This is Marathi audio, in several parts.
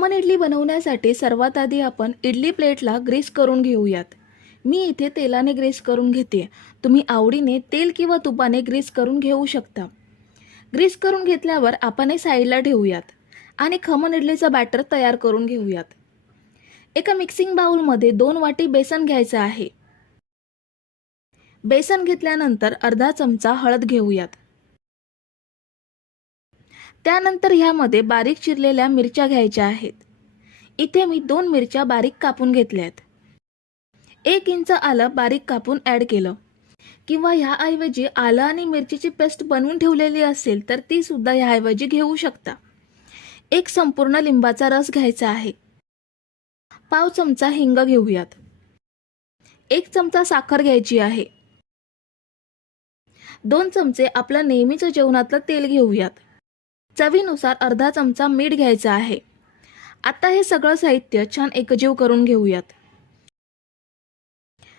खमण इडली बनवण्यासाठी सर्वात आधी आपण इडली प्लेटला ग्रीस करून घेऊयात. मी इथे तेलाने ग्रीस करून घेते. तुम्ही आवडीने तेल किंवा तुपाने ग्रीस करून घेऊ शकता. ग्रीस करून घेतल्यावर आपण हे साईडला ठेवूयात आणि खमण इडलीचं बॅटर तयार करून घेऊयात. एका मिक्सिंग बाउलमध्ये 2 वाटी बेसन घ्यायचं आहे. बेसन घेतल्यानंतर अर्धा चमचा हळद घेऊयात. त्यानंतर ह्यामध्ये बारीक चिरलेल्या मिरच्या घ्यायच्या आहेत. इथे मी 2 मिरच्या बारीक कापून घेतल्यात. 1 इंच आलं बारीक कापून ॲड केलं, किंवा ह्याऐवजी आलं आणि मिरचीची पेस्ट बनवून ठेवलेली असेल तर ती सुद्धा ह्याऐवजी घेऊ शकता. 1 संपूर्ण लिंबाचा रस घ्यायचा आहे. पाव चमचा हिंग घेऊयात. 1 चमचा साखर घ्यायची आहे. 2 चमचे आपलं नेहमीचं जेवणातलं तेल घेऊयात. चवीनुसार अर्धा चमचा मीठ घ्यायचं आहे. आता हे सगळं साहित्य छान एकजीव करून घेऊयात.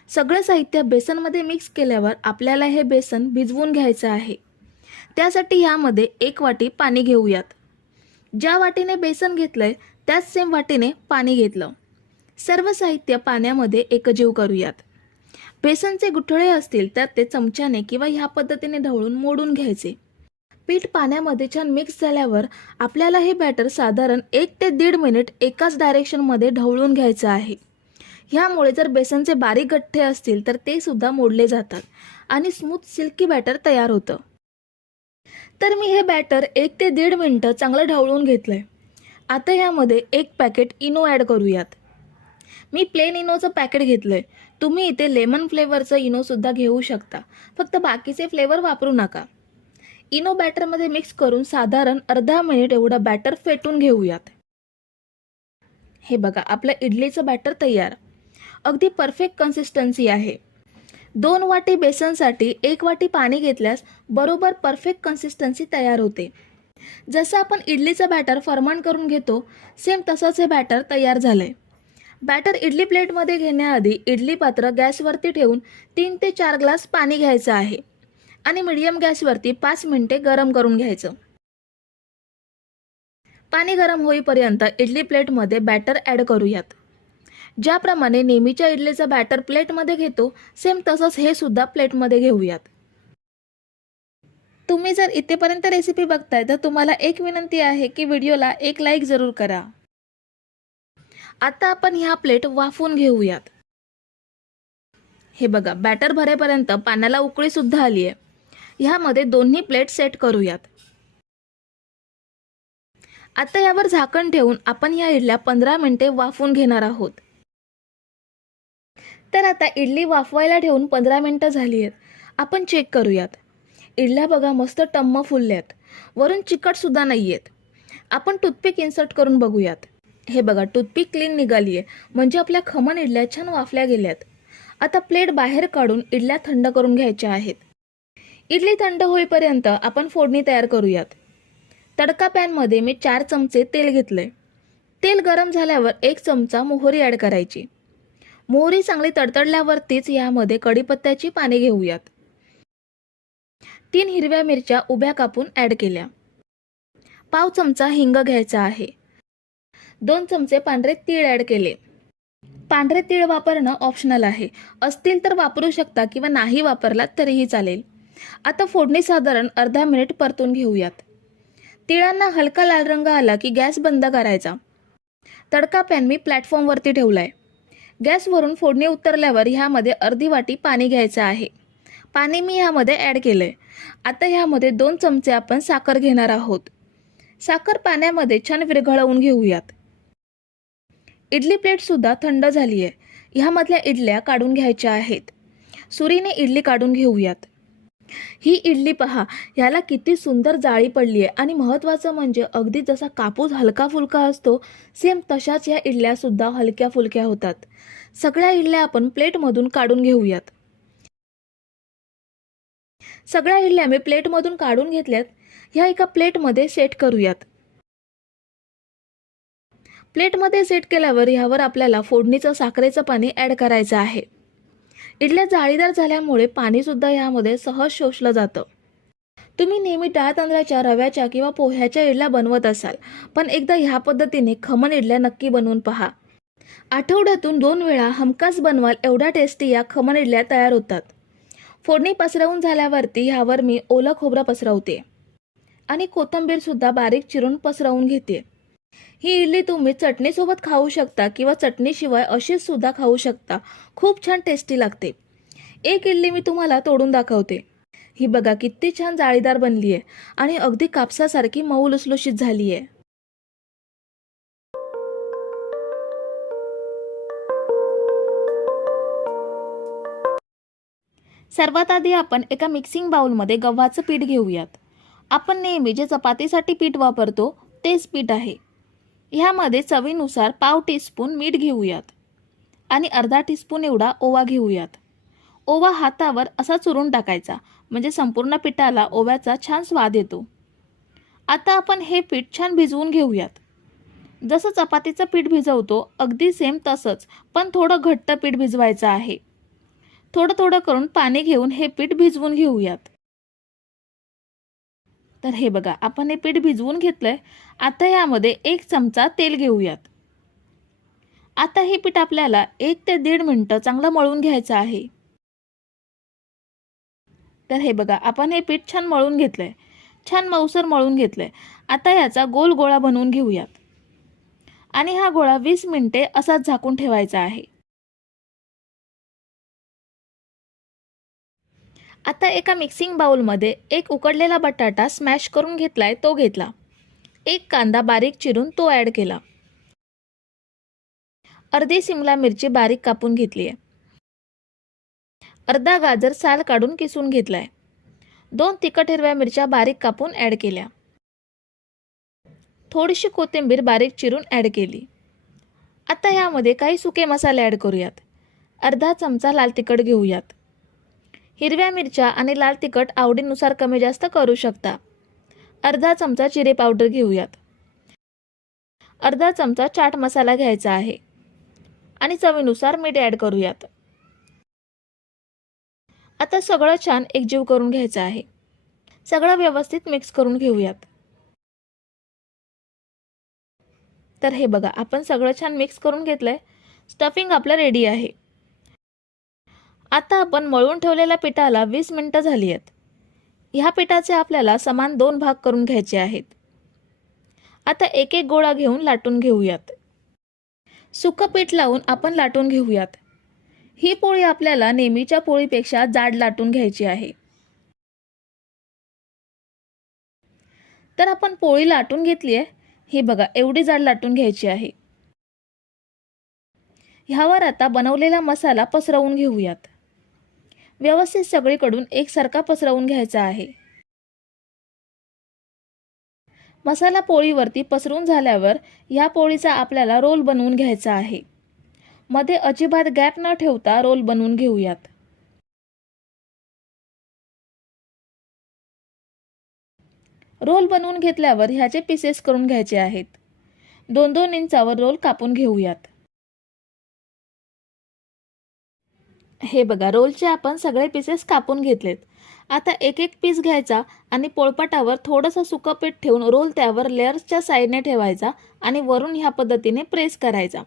सगळं साहित्य बेसनमध्ये मिक्स केल्यावर आपल्याला हे बेसन भिजवून घ्यायचं आहे. त्यासाठी ह्यामध्ये 1 वाटी पाणी घेऊयात. ज्या वाटीने बेसन घेतलंय त्याच सेम वाटीने पाणी घेतलं. सर्व साहित्य पाण्यामध्ये एकजीव करूयात. बेसनचे गुठळे असतील तर ते चमच्याने किंवा ह्या पद्धतीने ढवळून मोडून घ्यायचे. पीठ पाण्यामध्ये छान मिक्स झाल्यावर आपल्याला हे बॅटर साधारण 1 ते 1.5 मिनिट एकाच डायरेक्शनमध्ये ढवळून घ्यायचं आहे. ह्यामुळे जर बेसनचे बारीक गठ्ठे असतील तर ते सुद्धा मोडले जातात आणि स्मूथ सिल्की बॅटर तयार होतं. तर मी हे बॅटर 1 ते 1.5 मिनिटं चांगलं ढवळून घेतलंय. आता ह्यामध्ये 1 पॅकेट इनो ॲड करूयात. मी प्लेन इनोचं पॅकेट घेतलंय. तुम्ही इथे लेमन फ्लेवरचं इनो सुद्धा घेऊ शकता. फक्त बाकीचे फ्लेवर वापरू नका. इनो बॅटरमध्ये मिक्स करून साधारण अर्धा मिनिट एवढं बॅटर फेटून घेऊयात. हे बघा, आपलं इडलीचं बॅटर तयार. अगदी परफेक्ट कन्सिस्टन्सी आहे. 2 वाटी बेसनसाठी 1 वाटी पाणी घेतल्यास बरोबर परफेक्ट कन्सिस्टन्सी तयार होते. जसं आपण इडलीचं बॅटर फर्मंट करून घेतो सेम तसंच हे बॅटर तयार झालंय. बॅटर इडली प्लेटमध्ये घेण्याआधी इडली पात्र गॅसवरती ठेवून 3 ते 4 ग्लास पाणी घ्यायचं आहे आणि मीडियम गॅसवरती 5 मिनिटे गरम करून घ्यायचं. पाणी गरम होईपर्यंत इडली प्लेटमध्ये बॅटर ॲड करूयात. ज्याप्रमाणे नेहमीच्या इडलीचं बॅटर प्लेटमध्ये घेतो सेम तसंच हे सुद्धा प्लेटमध्ये घेऊयात. तुम्ही जर इथेपर्यंत रेसिपी बघताय तर तुम्हाला एक विनंती आहे की व्हिडिओला एक लाईक जरूर करा. आता आपण ह्या प्लेट वाफवून घेऊयात. हे बघा, बॅटर भरेपर्यंत पाण्याला उकळी सुद्धा आली आहे. ह्यामध्ये दोन्ही प्लेट सेट करूयात. आता यावर झाकण ठेवून आपण ह्या इडल्या 15 मिनिटे वाफवून घेणार आहोत. तर आता इडली वाफवायला ठेवून 15 मिनिटं झाली आहेत. आपण चेक करूयात. इडल्या बघा मस्त टम्म फुलल्यात. वरून चिकट सुद्धा नाही आहेत. आपण टूथपिक इन्सर्ट करून बघूयात. हे बघा, टूथपिक क्लीन निघाली आहे, म्हणजे आपल्या खमण इडल्या छान वाफल्या गेल्यात. आता प्लेट बाहेर काढून इडल्या थंड करून घ्यायच्या आहेत. इडली थंड होईपर्यंत आपण फोडणी तयार करूयात. तडका पॅनमध्ये मी 4 चमचे तेल घेतले. तेल गरम झाल्यावर 1 चमचा मोहरी ॲड करायची. मोहरी चांगली तडतडल्यावरतीच यामध्ये कढीपत्त्याची पाने घेऊयात. 3 हिरव्या मिरच्या उभ्या कापून ॲड केल्या. पाव चमचा हिंग घ्यायचा आहे. 2 चमचे पांढरे तीळ ॲड केले. पांढरे तीळ वापरणं ऑप्शनल आहे. असतील तर वापरू शकता किंवा नाही वापरला तरीही चालेल. आता फोडणी साधारण अर्धा मिनिट परतून घेऊयात. तिळांना हलका लाल रंग आला की गॅस बंद करायचा. तडका पॅन मी प्लॅटफॉर्मवरती ठेवलाय. गॅसवरून फोडणी उतरल्यावर ह्यामध्ये अर्धी वाटी पाणी घ्यायचं आहे. पाणी मी ह्यामध्ये ॲड केलंय. आता ह्यामध्ये 2 चमचे आपण साखर घेणार आहोत. साखर पाण्यामध्ये छान विरघळवून घेऊयात. इडली प्लेट सुद्धा थंड झाली आहे. ह्यामधल्या इडल्या काढून घ्यायच्या आहेत. सुरीने इडली काढून घेऊयात. ही इडली पहा, ह्याला किती सुंदर जाळी पडली आहे आणि महत्त्वाचं म्हणजे अगदी जसा कापूस हलका फुलका असतो सेम तशाच ह्या इडल्या सुद्धा हलक्या फुलक्या होतात. सगळ्या इडल्या आपण प्लेटमधून काढून घेऊयात. सगळ्या इडल्या मी प्लेटमधून काढून घेतल्यात. ह्या एका प्लेटमध्ये सेट करूयात. प्लेटमध्ये सेट केल्यावर ह्यावर आपल्याला फोडणीचं साखरेचं पाणी ॲड करायचं आहे. इडल्या जाळीदार झाल्यामुळे पाणी सुद्धा ह्यामध्ये सहज शोषलं जातं. तुम्ही नेहमी डाळ तांदळाच्या, रव्याच्या किंवा पोह्याच्या इडल्या बनवत असाल, पण एकदा ह्या पद्धतीने खमण इडल्या नक्की बनवून पहा. आठवड्यातून 2 वेळा हमखास बनवाल एवढ्या टेस्टी या खमण इडल्या तयार होतात. फोडणी पसरवून झाल्यावरती ह्यावर मी ओलं खोबरं पसरवते आणि कोथिंबीर सुद्धा बारीक चिरून पसरवून घेते. ही इडली तुम्ही चटणीसोबत खाऊ शकता किंवा चटणीशिवाय अशीच सुद्धा खाऊ शकता. खूप छान टेस्टी लागते. एक इडली मी तुम्हाला तोडून दाखवते. ही बघा किती छान जाळीदार बनली आहे आणि अगदी कापसासारखी मऊ लुसलुशीत झाली आहे. सर्वात आधी आपण एका मिक्सिंग बाउलमध्ये गव्हाचं पीठ घेऊयात. आपण नेहमी जे चपातीसाठी पीठ वापरतो तेच पीठ आहे. ह्यामध्ये चवीनुसार पाव टीस्पून मीठ घेऊयात आणि अर्धा टीस्पून एवढा ओवा घेऊयात. ओवा हातावर असा चुरून टाकायचा, म्हणजे संपूर्ण पिठाला ओव्याचा छान स्वाद येतो. आता आपण हे पीठ छान भिजवून घेऊयात. जसं चपातीचं पीठ भिजवतो अगदी सेम तसंच, पण थोडं घट्ट पीठ भिजवायचं आहे. थोडं थोडं करून पाणी घेऊन हे पीठ भिजवून घेऊयात. तर हे बघा आपण हे पीठ भिजवून घेतलंय. आता यामध्ये 1 चमचा तेल घेऊयात. आता हे पीठ आपल्याला 1 ते 1.5 मिनिटं चांगलं मळून घ्यायचं आहे. तर हे बघा आपण हे पीठ छान मळून घेतलंय, छान मऊसर मळून घेतलंय. आता याचा गोल गोळा बनवून घेऊयात आणि हा गोळा 20 मिनिटे असाच झाकून ठेवायचा आहे. आता एका मिक्सिंग बाउलमध्ये 1 उकडलेला बटाटा स्मॅश करून घेतलाय तो घेतला. 1 कांदा बारीक चिरून तो ॲड केला. अर्धी सिमला मिरची बारीक कापून घेतली आहे. अर्धा गाजर साल काढून किसून घेतलाय. 2 तिखट हिरव्या मिरच्या बारीक कापून ॲड केल्या. थोडीशी कोथिंबीर बारीक चिरून ॲड केली. आता यामध्ये काही सुके मसाले ॲड करूयात. अर्धा चमचा लाल तिखट घेऊयात. हिरव्या मिरच्या आणि लाल तिखट आवडीनुसार कमी जास्त करू शकता. अर्धा चमचा जिरे पावडर घेऊयात. अर्धा चमचा चाट मसाला घ्यायचा आहे आणि चवीनुसार मीठ ॲड करूयात. आता सगळं छान एकजीव करून घ्यायचं आहे. सगळं व्यवस्थित मिक्स करून घेऊयात. तर हे बघा आपण सगळं छान मिक्स करून घेतलंय. स्टफिंग आपलं रेडी आहे. आता आपण मळून ठेवलेल्या पिठाला 20 मिनिटं झाली आहेत. ह्या पिठाचे आपल्याला समान 2 भाग करून घ्यायचे आहेत. आता एक एक गोळा घेऊन लाटून घेऊयात. सुकं पीठ लावून आपण लाटून घेऊयात. ही पोळी आपल्याला नेहमीच्या पोळीपेक्षा जाड लाटून घ्यायची आहे. तर आपण पोळी लाटून घेतली आहे. ही बघा एवढी जाड लाटून घ्यायची आहे. ह्यावर आता बनवलेला मसाला पसरवून घेऊयात. व्यवस्थित सगळीकडून एकसारखा पसरवून घ्यायचा आहे. मसाला पोळीवरती पसरून झाल्यावर ह्या पोळीचा आपल्याला रोल बनवून घ्यायचा आहे. मध्ये अजिबात गॅप न ठेवता रोल बनवून घेऊयात. रोल बनवून घेतल्यावर ह्याचे पीसेस करून घ्यायचे आहेत. 2-2 इंचावर रोल कापून घेऊयात. हे बघा रोलचे आपण सगळे पीसेस कापून घेतलेत. आता एक एक पीस घ्यायचा आणि पोळपाटावर थोडंसं सुकं पीठ ठेवून रोल त्यावर लेयर्सच्या साईडने ठेवायचा आणि वरून ह्या पद्धतीने प्रेस करायचा.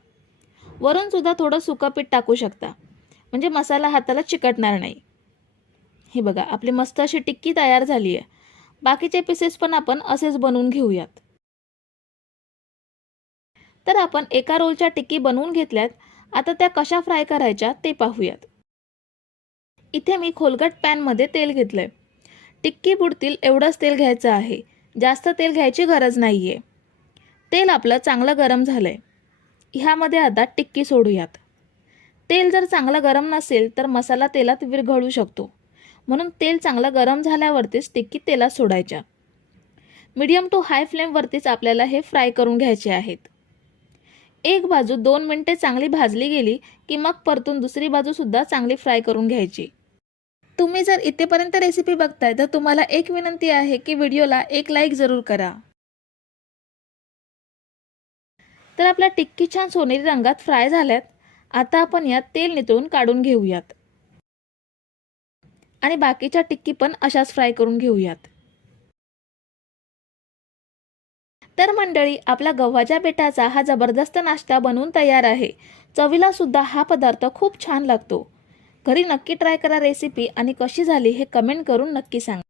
वरून सुद्धा थोडं सुकं पीठ टाकू शकता, म्हणजे मसाला हाताला चिकटणार नाही. हे बघा आपली मस्त अशी टिक्की तयार झाली आहे. बाकीचे पीसेस पण आपण असेच बनवून घेऊयात. तर आपण एका रोलच्या टिक्की बनवून घेतल्यात. आता त्या कशा फ्राय करायच्या ते पाहूयात. इथे मी खोलगट पॅनमध्ये तेल घेतलंय. टिक्की बुडतील एवढंच तेल घ्यायचं आहे. जास्त तेल घ्यायची गरज नाहीये. तेल आपलं चांगलं गरम झालंय. ह्यामध्ये आता टिक्की सोडूयात. तेल जर चांगलं गरम नसेल तर मसाला तेलात विरघळू शकतो, म्हणून तेल चांगलं गरम झाल्यावरतीच टिक्की तेलात सोडायच्या. मीडियम टू हाय फ्लेमवरतीच आपल्याला हे फ्राय करून घ्यायचे आहेत. एक बाजू 2 मिनिटे चांगली भाजली गेली की मग परतून दुसरी बाजू सुद्धा चांगली फ्राय करून घ्यायची. तुम्ही जर इथेपर्यंत रेसिपी बघताय तर तुम्हाला एक विनंती आहे की व्हिडिओला एक लाईक जरूर करा. तर आपल्या टिक्की छान सोनेरी रंगात फ्राय झाल्यात. आता आपण यात तेल नितळून काढून घेऊयात आणि बाकीच्या टिक्की पण अशाच फ्राय करून घेऊयात. तर मंडळी, आपला गव्हाच्या पिठाचा हा जबरदस्त नाश्ता बनवून तयार आहे. चवीला सुद्धा हा पदार्थ खूप छान लागतो. घरी नक्की ट्राय करा रेसिपी आणि कशी झाली हे कमेंट करून नक्की सांगा.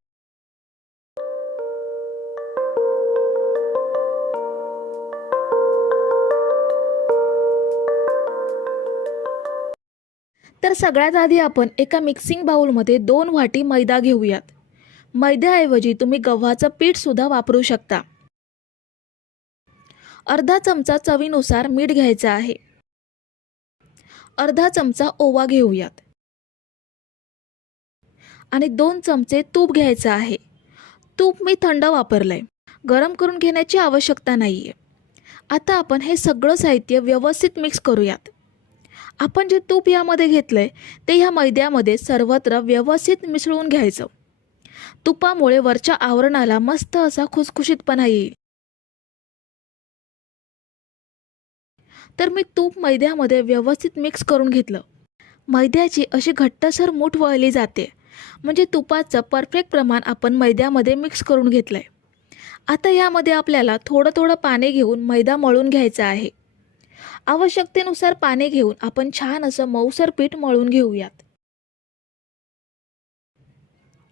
तर सगळ्यात आधी आपण एका मिक्सिंग बाउलमध्ये 2 वाटी मैदा घेऊयात. मैद्याऐवजी तुम्ही गव्हाचं पीठ सुद्धा वापरू शकता. अर्धा चमचा चवीनुसार मीठ घ्यायचं आहे. अर्धा चमचा ओवा घेऊयात आणि 2 चमचे तूप घ्यायचं आहे. तूप मी थंड वापरलंय, गरम करून घेण्याची आवश्यकता नाहीये. आता आपण हे सगळं साहित्य व्यवस्थित मिक्स करूयात. आपण जे तूप यामध्ये घेतलंय ते ह्या मैद्यामध्ये सर्वत्र व्यवस्थित मिसळून घ्यायचं. तुपामुळे वरच्या आवरणाला मस्त असा खुसखुशीतपणा येईल. तर मी तूप मैद्यामध्ये व्यवस्थित मिक्स करून घेतलं. मैद्याची अशी घट्टसर मूठ वळली जाते, म्हणजे तुपाचं परफेक्ट प्रमाण आपण मैद्यामध्ये मिक्स करून घेतलंय. आता यामध्ये आपल्याला थोडं थोडं पाणी घेऊन मैदा मळून घ्यायचा आहे. आवश्यकतेनुसार पाणी घेऊन आपण छान असं मऊसर पीठ मळून घेऊयात.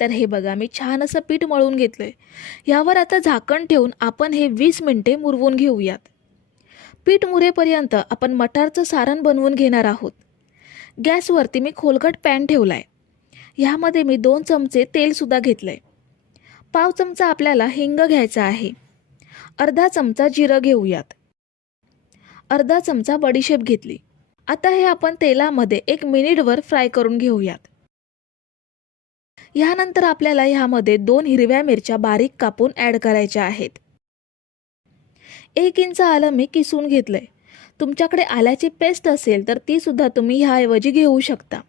तर हे बघा, मी छान असं पीठ मळून घेतलंय. यावर आता झाकण ठेवून आपण हे 20 मिनिटे मुरवून घेऊयात. पीठ मुरेपर्यंत आपण मटारचं सारण बनवून घेणार आहोत. गॅसवरती मी खोलगट पॅन ठेवलाय. ह्यामध्ये मी 2 चमचे तेलसुद्धा घेतलंय. पाव चमचा आपल्याला हिंग घ्यायचा आहे. अर्धा चमचा जिरं घेऊयात. अर्धा चमचा बडीशेप घेतली. आता हे आपण तेलामध्ये 1 मिनिटभर फ्राय करून घेऊयात. यानंतर आपल्याला ह्यामध्ये 2 हिरव्या मिरच्या बारीक कापून ॲड करायच्या आहेत. 1 इंच आलं मी किसून घेतलंय. तुमच्याकडे आल्याची पेस्ट असेल तर ती सुद्धा तुम्ही ह्याऐवजी घेऊ शकता.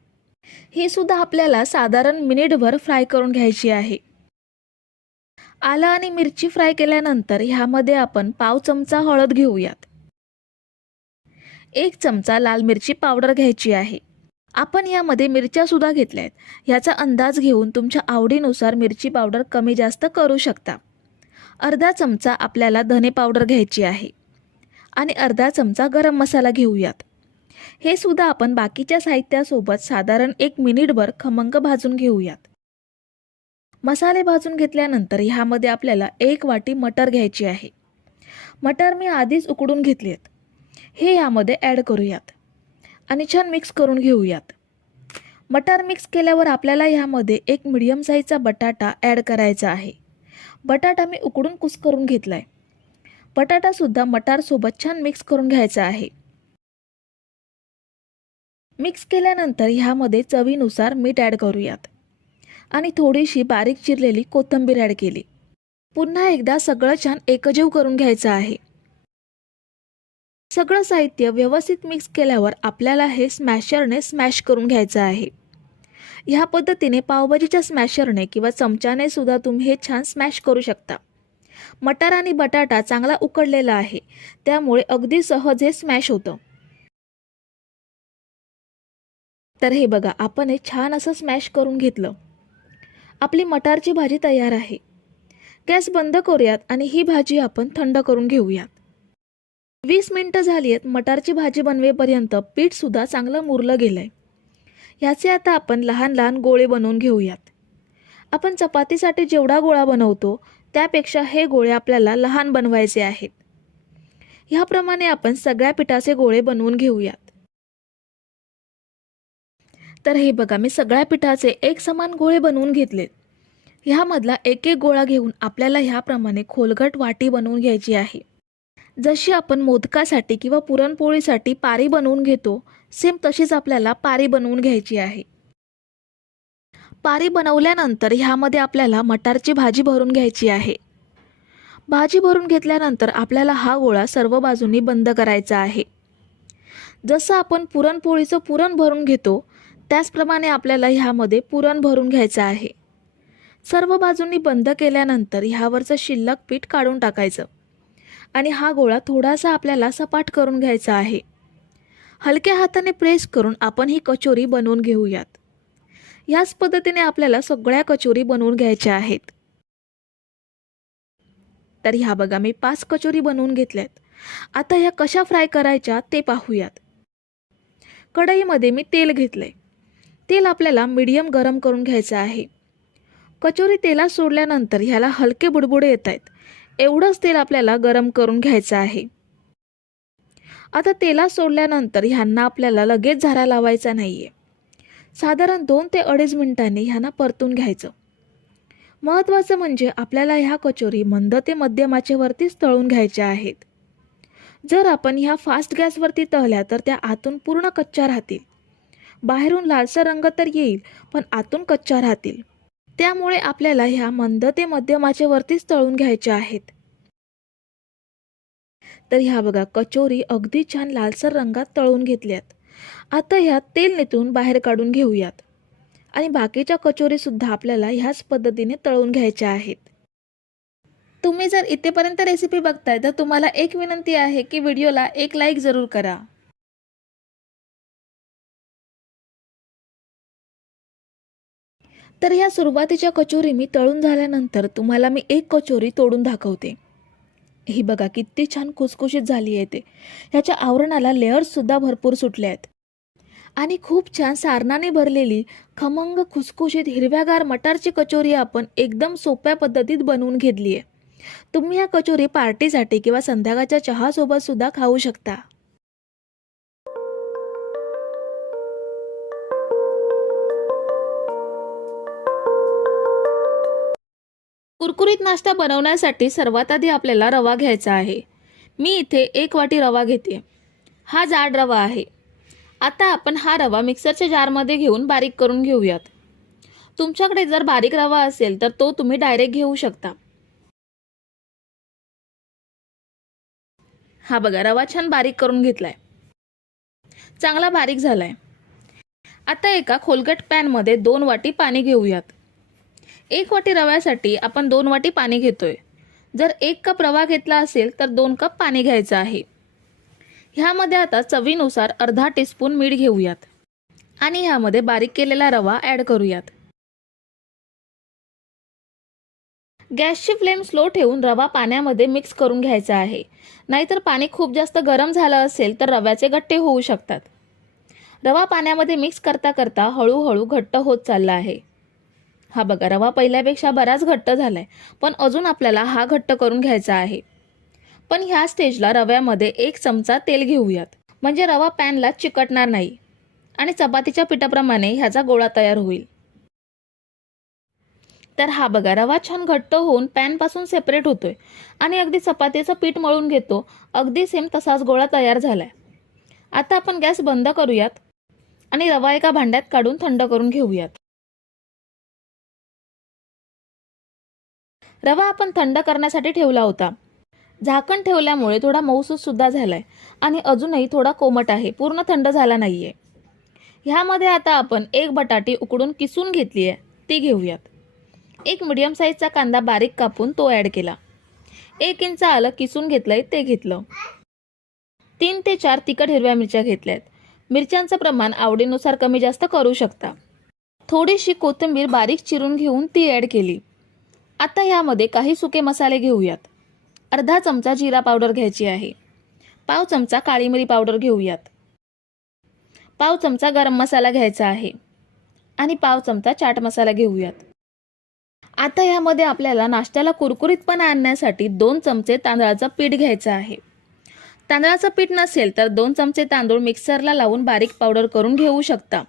ही सुद्धा आपल्याला साधारण मिनिटभर फ्राय करून घ्यायची आहे. आलं आणि मिरची फ्राय केल्यानंतर ह्यामध्ये आपण पाव चमचा हळद घेऊयात. 1 चमचा लाल मिरची पावडर घ्यायची आहे. आपण यामध्ये मिरच्या सुद्धा घेतल्या आहेत. याचा अंदाज घेऊन तुमच्या आवडीनुसार मिरची पावडर कमी जास्त करू शकता. अर्धा चमचा आपल्याला धने पावडर घ्यायची आहे आणि अर्धा चमचा गरम मसाला घेऊयात. हे सुद्धा आपण बाकीच्या साहित्यासोबत साधारण 1 मिनिटभर खमंग भाजून घेऊयात. मसाले भाजून घेतल्यानंतर ह्यामध्ये आपल्याला 1 वाटी मटर घ्यायची आहे. मटर मी आधीच उकडून घेतली आहेत. हे यामध्ये ॲड करूयात आणि छान मिक्स करून घेऊयात. मटार मिक्स केल्यावर आपल्याला ह्यामध्ये 1 मीडियम साईजचा बटाटा ॲड करायचा आहे. बटाटा मी उकडून कुस्करून घेतलाय. बटाटासुद्धा मटारसोबत छान मिक्स करून घ्यायचा आहे. मिक्स केल्यानंतर ह्यामध्ये चवीनुसार मीठ ॲड करूयात आणि थोडीशी बारीक चिरलेली कोथिंबीर ॲड केली. पुन्हा एकदा सगळं छान एकजीव करून घ्यायचं आहे. सगळं साहित्य व्यवस्थित मिक्स केल्यावर आपल्याला हे स्मॅशरने स्मॅश करून घ्यायचं आहे. ह्या पद्धतीने पावभाजीच्या स्मॅशरने किंवा चमच्याने सुद्धा तुम्ही हे छान स्मॅश करू शकता. मटार आणि बटाटा चांगला उकडलेला आहे, त्यामुळे अगदी सहज हे स्मॅश होतं. तर हे बघा, आपण हे छान असं स्मॅश करून घेतलं. आपली मटारची भाजी तयार आहे. गॅस बंद करूयात आणि ही भाजी आपण थंड करून घेऊयात. 20 मिनिटं झाली आहेत मटारची भाजी बनवेपर्यंत. पीठ सुद्धा चांगलं मुरलं गेलंय. ह्याचे आता आपण लहान लहान गोळे बनवून घेऊयात. आपण चपातीसाठी जेवढा गोळा बनवतो त्यापेक्षा हे गोळे आपल्याला लहान बनवायचे आहेत. ह्याप्रमाणे आपण सगळ्या पिठाचे गोळे बनवून घेऊयात. तर हे बघा, मी सगळ्या पिठाचे एक समान गोळे बनवून घेतलेत. ह्यामधला एक एक गोळा घेऊन आपल्याला ह्याप्रमाणे खोलगट वाटी बनवून घ्यायची आहे. जशी आपण मोदकासाठी किंवा पुरणपोळीसाठी पारी बनवून घेतो, सेम तशीच आपल्याला पारी बनवून घ्यायची आहे. पारी बनवल्यानंतर ह्यामध्ये आपल्याला मटारची भाजी भरून घ्यायची आहे. भाजी भरून घेतल्यानंतर आपल्याला हा गोळा सर्व बाजूंनी बंद करायचा आहे. जसं आपण पुरणपोळीचं पुरण भरून घेतो त्याचप्रमाणे आपल्याला ह्यामध्ये पुरण भरून घ्यायचं आहे. सर्व बाजूंनी बंद केल्यानंतर ह्यावरचं शिल्लक पीठ काढून टाकायचं आणि हा गोळा थोडासा आपल्याला सपाट करून घ्यायचा आहे. हलक्या हाताने प्रेस करून आपण ही कचोरी बनवून घेऊयात. याच पद्धतीने आपल्याला सगळ्या कचोरी बनवून घ्यायच्या आहेत. तर ह्या बघा मी 5 कचोरी बनवून घेतल्यात. आता ह्या कशा फ्राय करायच्या ते पाहूयात. कढईमध्ये मी तेल घेतलंय. तेल आपल्याला मीडियम गरम करून घ्यायचं आहे. कचोरी तेलात सोडल्यानंतर ह्याला हलके बुडबुडे येत आहेत. एवढंच तेल आपल्याला गरम करून घ्यायचं आहे. आता तेलात सोडल्यानंतर ह्यांना आपल्याला लगेच झारा लावायचा नाहीये. साधारण 2 ते 2.5 मिनिटांनी ह्यांना परतून घ्यायचं. महत्त्वाचं म्हणजे आपल्याला ह्या कचोरी मंद ते मध्यम आचेवरतीच तळून घ्यायच्या आहेत. जर आपण ह्या फास्ट गॅसवरती तळल्या तर त्या आतून पूर्ण कच्च्या राहतील. बाहेरून लालसर रंग तर येईल पण आतून कच्च्या राहतील. त्यामुळे आपल्याला ह्या मंद ते मध्यम आचेवरतीच तळून घ्यायच्या आहेत. तर ह्या बघा कचोरी अगदी छान लालसर रंगात तळून घेतल्यात. आता ह्यात तेल नितळून बाहेर काढून घेऊयात आणि बाकीच्या कचोरी सुद्धा आपल्याला ह्याच पद्धतीने तळून घ्यायच्या आहेत. तुम्ही जर इथेपर्यंत रेसिपी बघताय तर तुम्हाला एक विनंती आहे की व्हिडिओला एक लाईक जरूर करा. तर ह्या सुरुवातीच्या कचोरी मी तळून झाल्यानंतर तुम्हाला मी एक कचोरी तोडून दाखवते. ही बघा किती छान खुसखुशीत झाली आहे ते. ह्याच्या आवरणाला लेयर्स सुद्धा भरपूर सुटले आहेत आणि खूप छान सारणाने भरलेली खमंग खुसखुशीत हिरव्यागार मटारची कचोरी आपण एकदम सोप्या पद्धतीत बनवून घेतली आहे. तुम्ही या कचोरी पार्टीसाठी किंवा संध्याकाळच्या चहासोबत सुद्धा खाऊ शकता. कुरकुरीत नाश्ता बनवण्यासाठी सर्वात आधी आपल्याला रवा घ्यायचा आहे. मी इथे 1 वाटी रवा घेते. हा जाड रवा आहे. आता आपण हा रवा मिक्सरच्या जारमध्ये घेऊन बारीक करून घेऊयात. तुमच्याकडे जर बारीक रवा असेल तर तो तुम्ही डायरेक्ट घेऊ शकता. हा बघा रवा छान बारीक करून घेतलाय. चांगला बारीक झालाय. आता एका खोलगट पॅनमध्ये 2 वाटी पाणी घेऊयात. 1 वाटी रव्यासाठी आपण 2 वाटी पाणी घेतोय. जर 1 कप रवा घेतला असेल तर 2 कप पाणी घ्यायचं आहे. ह्यामध्ये आता चवीनुसार अर्धा टीस्पून मीठ घेऊयात आणि ह्यामध्ये बारीक केलेला रवा ॲड करूयात. गॅसची फ्लेम स्लो ठेवून रवा पाण्यामध्ये मिक्स करून घ्यायचा आहे. नाहीतर पाणी खूप जास्त गरम झालं असेल तर रव्याचे गट्टे होऊ शकतात. रवा पाण्यामध्ये मिक्स करता करता हळूहळू घट्ट होत चालला आहे. हा बघा रवा पहिल्यापेक्षा बराच घट्ट झालाय पण अजून आपल्याला हा घट्ट करून घ्यायचा आहे. पण ह्या स्टेजला रव्यामध्ये 1 चमचा तेल घेऊयात म्हणजे रवा पॅनला चिकटणार नाही आणि चपातीच्या पिठाप्रमाणे ह्याचा गोळा तयार होईल. तर हा बघा रवा छान घट्ट होऊन पॅनपासून सेपरेट होतोय आणि अगदी चपातीचं पीठ मळून घेतो अगदी सेम तसाच गोळा तयार झालाय. आता आपण गॅस बंद करूयात आणि रवा एका भांड्यात काढून थंड करून घेऊयात. रवा आपण थंड करण्यासाठी ठेवला होता. झाकण ठेवल्यामुळे थोडा मऊसूत सुद्धा झालाय आणि अजूनही थोडा कोमट आहे, पूर्ण थंड झाला नाहीये. ह्यामध्ये आता आपण 1 बटाटी उकडून किसून घेतली आहे ती घेऊयात. 1 मीडियम साईजचा कांदा बारीक कापून तो ॲड केला. 1 इंच आलं किसून घेतलंय ते घेतलं. 3 ते 4 तिखट हिरव्या मिरच्या घेतल्यात. मिरच्यांचं प्रमाण आवडीनुसार कमी जास्त करू शकता. थोडीशी कोथिंबीर बारीक चिरून घेऊन ती ॲड केली. आता ह्यामध्ये काही सुके मसाले घेऊयात. अर्धा चमचा जिरा पावडर घ्यायची आहे. पाव चमचा काळी मिरी पावडर घेऊयात. पाव चमचा गरम मसाला घ्यायचा आहे आणि पाव चमचा चाट मसाला घेऊयात. आता ह्यामध्ये आपल्याला नाश्त्याला कुरकुरीतपणा आणण्यासाठी 2 चमचे तांदळाचं पीठ घ्यायचं आहे. तांदळाचं पीठ नसेल तर 2 चमचे तांदूळ मिक्सरला लावून बारीक पावडर करून घेऊ शकता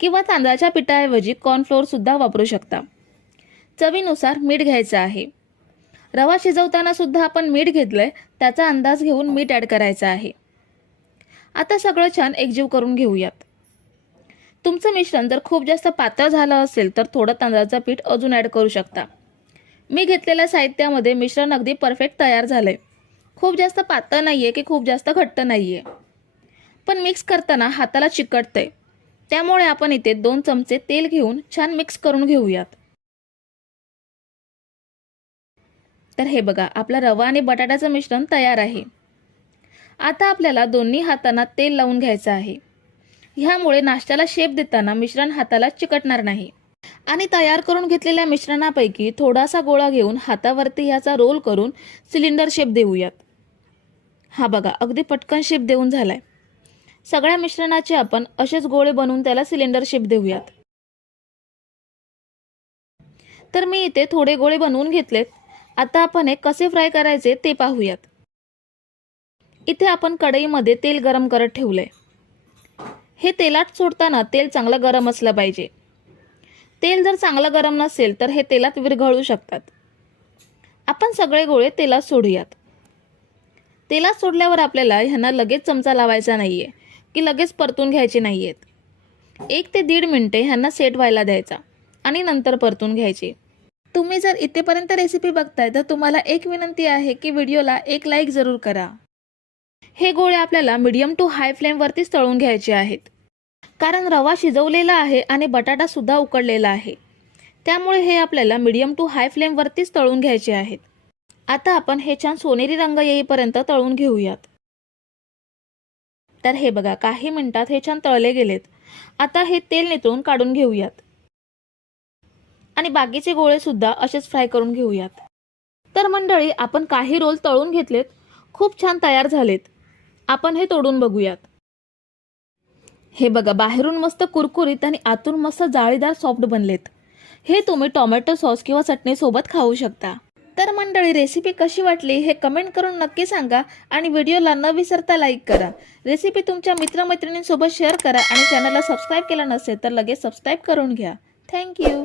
किंवा तांदळाच्या पिठाऐवजी कॉर्नफ्लोअर सुद्धा वापरू शकता. चवीनुसार मीठ घ्यायचं आहे. रवा शिजवताना सुद्धा आपण मीठ घेतलंय, त्याचा अंदाज घेऊन मीठ ॲड करायचं आहे. आता सगळं छान एकजीव करून घेऊयात. तुमचं मिश्रण जर खूप जास्त पातळ झालं असेल तर थोडं तांदळाचं पीठ अजून ॲड करू शकता. मी घेतलेल्या साहित्यामध्ये मिश्रण अगदी परफेक्ट तयार झालंय. खूप जास्त पातळ नाहीये की खूप जास्त घट्ट नाहीये, पण मिक्स करताना हाताला चिकटतंय. त्यामुळे आपण इथे 2 चमचे तेल घेऊन छान मिक्स करून घेऊयात. तर हे बघा आपला रवा आणि बटाट्याचं मिश्रण तयार आहे. आता आपल्याला दोन्ही हातांना तेल लावून घ्यायचं आहे. ह्यामुळे नाश्त्याला शेप देताना मिश्रण हाताला चिकटणार नाही आणि तयार करून घेतलेल्या मिश्रणापैकी थोडासा गोळा घेऊन हातावरती ह्याचा रोल करून सिलेंडर शेप देऊयात. हा बघा, अगदी पटकन शेप देऊन झालाय. सगळ्या मिश्रणाचे आपण असेच गोळे बनवून त्याला सिलेंडर शेप देऊयात. तर मी इथे थोडे गोळे बनवून घेतलेत. आता आपण हे कसे फ्राय करायचे ते पाहूयात. इथे आपण कढईमध्ये तेल गरम करत ठेवलंय. हे तेलात सोडताना तेल चांगलं गरम असलं पाहिजे. तेल जर चांगलं गरम नसेल तर हे तेलात विरघळू शकतात. आपण सगळे गोळे तेलात सोडूयात. तेलात सोडल्यावर आपल्याला ह्यांना लगेच चमचा लावायचा नाहीये की लगेच परतून घ्यायचे नाहीयेत. 1 ते 1.5 मिनिटे ह्यांना सेट व्हायला द्यायचा आणि नंतर परतून घ्यायचे. तुम्ही जर इथेपर्यंत रेसिपी बघताय तर तुम्हाला एक विनंती आहे की व्हिडिओला एक लाईक जरूर करा. हे गोळे आपल्याला मीडियम टू हाय फ्लेमवरतीच तळून घ्यायचे आहेत. कारण रवा शिजवलेला आहे आणि बटाटा सुद्धा उकडलेला आहे. त्यामुळे हे आपल्याला मीडियम टू हाय फ्लेमवरतीच तळून घ्यायचे आहेत. आता आपण हे छान सोनेरी रंग येईपर्यंत तळून घेऊयात. तर हे बघा, काही मिनिटात हे छान तळले गेलेत. आता हे तेल नितळून काढून घेऊयात आणि बाकीचे गोळे सुद्धा असेच फ्राय करून घेऊयात. तर मंडळी, आपण काही रोल तळून घेतलेत. खूप छान तयार झालेत. आपण हे तोडून बघूयात. हे बघा, बाहेरून मस्त कुरकुरीत आणि आतून मस्त जाळीदार सॉफ्ट बनलेत. हे तुम्ही टोमॅटो सॉस किंवा चटणी सोबत खाऊ शकता. तर मंडळी, रेसिपी कशी वाटली हे कमेंट करून नक्की सांगा आणि व्हिडिओला न विसरता लाईक करा. रेसिपी तुमच्या मित्रमैत्रिणींसोबत शेअर करा आणि चॅनलला सबस्क्राईब केलं नसेल तर लगेच सबस्क्राईब करून घ्या. थँक्यू.